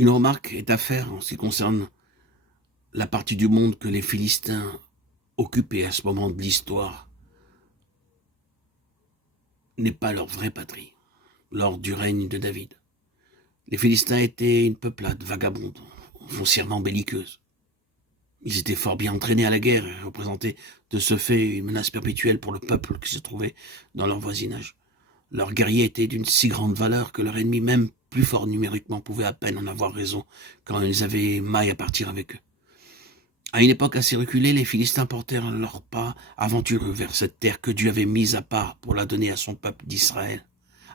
Une remarque est à faire en ce qui concerne la partie du monde que les Philistins occupaient à ce moment de l'histoire n'est pas leur vraie patrie, lors du règne de David. Les Philistins étaient une peuplade vagabonde, foncièrement belliqueuse. Ils étaient fort bien entraînés à la guerre et représentaient de ce fait une menace perpétuelle pour le peuple qui se trouvait dans leur voisinage. Leurs guerriers étaient d'une si grande valeur que leur ennemi, même plus fort numériquement, pouvait à peine en avoir raison quand ils avaient maille à partir avec eux. À une époque assez reculée, les Philistins portèrent leurs pas aventureux vers cette terre que Dieu avait mise à part pour la donner à son peuple d'Israël.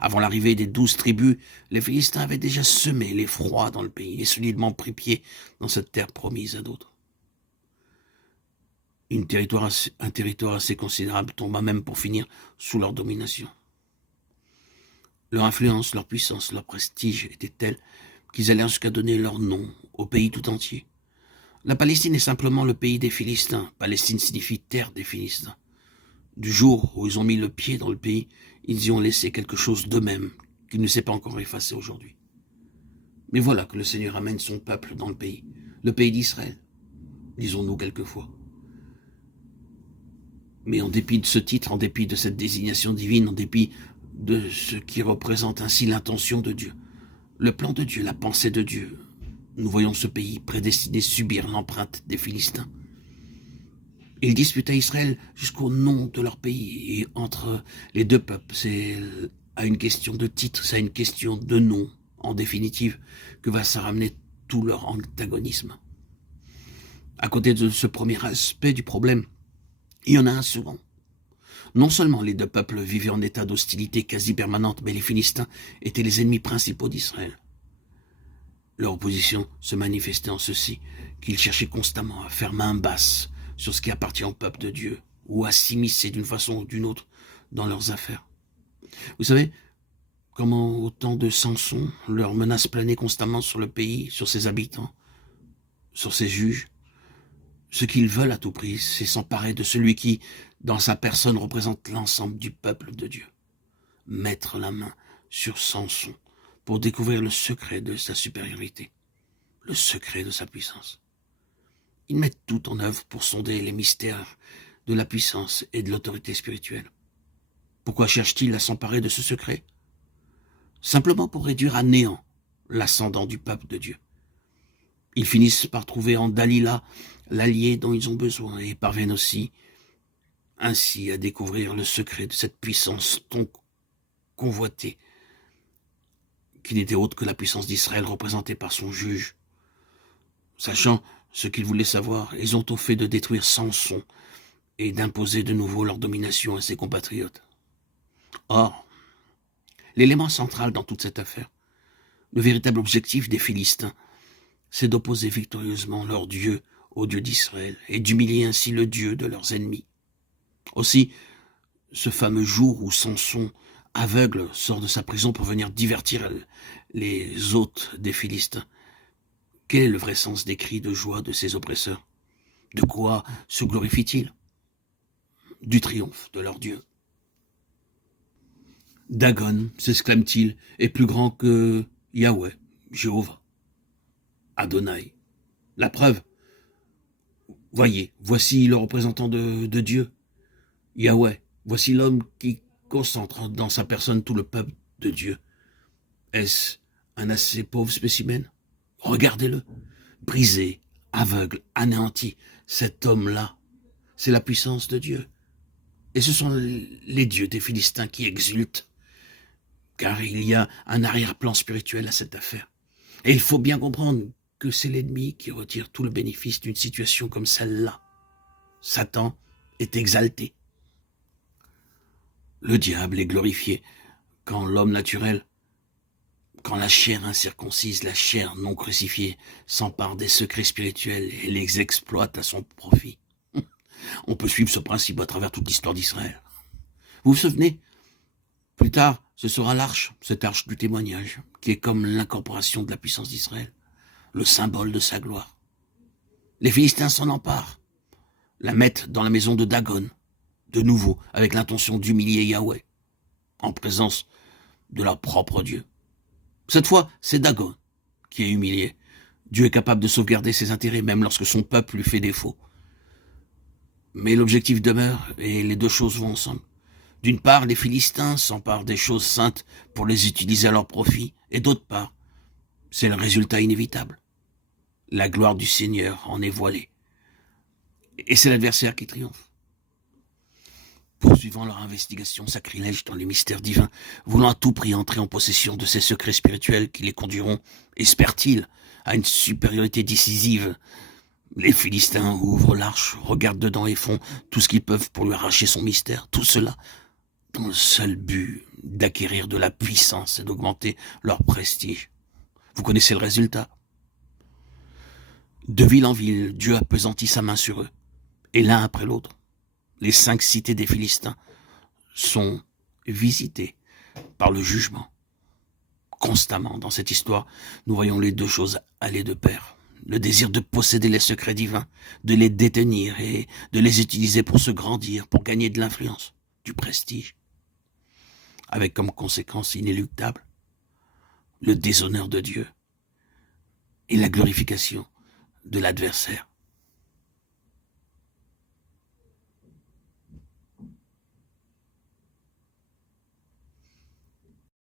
Avant l'arrivée des 12 tribus, les Philistins avaient déjà semé l'effroi dans le pays et solidement pris pied dans cette terre promise à d'autres. Un territoire assez considérable tomba même pour finir sous leur domination. Leur influence, leur puissance, leur prestige étaient tels qu'ils allaient jusqu'à donner leur nom au pays tout entier. La Palestine est simplement le pays des Philistins. Palestine signifie terre des Philistins. Du jour où ils ont mis le pied dans le pays, ils y ont laissé quelque chose d'eux-mêmes qui ne s'est pas encore effacé aujourd'hui. Mais voilà que le Seigneur amène son peuple dans le pays d'Israël, disons-nous quelquefois. Mais en dépit de ce titre, en dépit de cette désignation divine, en dépit de ce qui représente ainsi l'intention de Dieu, le plan de Dieu, la pensée de Dieu, nous voyons ce pays prédestiné subir l'empreinte des Philistins. Ils disputaient Israël jusqu'au nom de leur pays. Et entre les deux peuples, c'est à une question de titre, c'est à une question de nom, en définitive, que va se ramener tout leur antagonisme. À côté de ce premier aspect du problème, il y en a un second. Non seulement les deux peuples vivaient en état d'hostilité quasi permanente, mais les Philistins étaient les ennemis principaux d'Israël. Leur opposition se manifestait en ceci, qu'ils cherchaient constamment à faire main basse sur ce qui appartient au peuple de Dieu, ou à s'immiscer d'une façon ou d'une autre dans leurs affaires. Vous savez, comment au temps de Samson, leurs menaces planaient constamment sur le pays, sur ses habitants, sur ses juges. Ce qu'ils veulent à tout prix, c'est s'emparer de celui qui, dans sa personne, représente l'ensemble du peuple de Dieu. Mettre la main sur Samson pour découvrir le secret de sa supériorité, le secret de sa puissance. Ils mettent tout en œuvre pour sonder les mystères de la puissance et de l'autorité spirituelle. Pourquoi cherchent-ils à s'emparer de ce secret? Simplement pour réduire à néant l'ascendant du peuple de Dieu. Ils finissent par trouver en Dalila l'allié dont ils ont besoin et parviennent aussi ainsi à découvrir le secret de cette puissance tant convoitée, qui n'était autre que la puissance d'Israël représentée par son juge. Sachant ce qu'ils voulaient savoir, ils ont au fait de détruire Samson et d'imposer de nouveau leur domination à ses compatriotes. Or, l'élément central dans toute cette affaire, le véritable objectif des Philistins, c'est d'opposer victorieusement leur Dieu au Dieu d'Israël et d'humilier ainsi le Dieu de leurs ennemis. Aussi, ce fameux jour où Samson, aveugle, sort de sa prison pour venir divertir les hôtes des Philistins, quel est le vrai sens des cris de joie de ses oppresseurs? De quoi se glorifient-ils? Du triomphe de leur Dieu. Dagon, s'exclame-t-il, est plus grand que Yahweh, Jéhovah, Adonai. La preuve, voyez, voici le représentant de Dieu, Yahweh, voici l'homme qui concentre dans sa personne tout le peuple de Dieu. Est-ce un assez pauvre spécimen? Regardez-le, brisé, aveugle, anéanti, cet homme-là, c'est la puissance de Dieu. Et ce sont les dieux des Philistins qui exultent, car il y a un arrière-plan spirituel à cette affaire. Et il faut bien comprendre que c'est l'ennemi qui retire tout le bénéfice d'une situation comme celle-là. Satan est exalté. Le diable est glorifié quand l'homme naturel, quand la chair incirconcise, la chair non crucifiée, s'empare des secrets spirituels et les exploite à son profit. On peut suivre ce principe à travers toute l'histoire d'Israël. Vous vous souvenez? Plus tard, ce sera l'arche, cette arche du témoignage, qui est comme l'incorporation de la puissance d'Israël, le symbole de sa gloire. Les Philistins s'en emparent, la mettent dans la maison de Dagon, de nouveau avec l'intention d'humilier Yahweh, en présence de leur propre Dieu. Cette fois, c'est Dagon qui est humilié. Dieu est capable de sauvegarder ses intérêts même lorsque son peuple lui fait défaut. Mais l'objectif demeure et les deux choses vont ensemble. D'une part, les Philistins s'emparent des choses saintes pour les utiliser à leur profit, et d'autre part, c'est le résultat inévitable. La gloire du Seigneur en est voilée. Et c'est l'adversaire qui triomphe. Poursuivant leur investigation sacrilège dans les mystères divins, voulant à tout prix entrer en possession de ces secrets spirituels qui les conduiront, espèrent-ils, à une supériorité décisive, les Philistins ouvrent l'arche, regardent dedans et font tout ce qu'ils peuvent pour lui arracher son mystère. Tout cela dans le seul but d'acquérir de la puissance et d'augmenter leur prestige. Vous connaissez le résultat. De ville en ville, Dieu appesantit sa main sur eux, et l'un après l'autre, les 5 cités des Philistins sont visitées par le jugement. Constamment, dans cette histoire, nous voyons les deux choses aller de pair. Le désir de posséder les secrets divins, de les détenir et de les utiliser pour se grandir, pour gagner de l'influence, du prestige. Avec comme conséquence inéluctable le déshonneur de Dieu et la glorification de l'adversaire.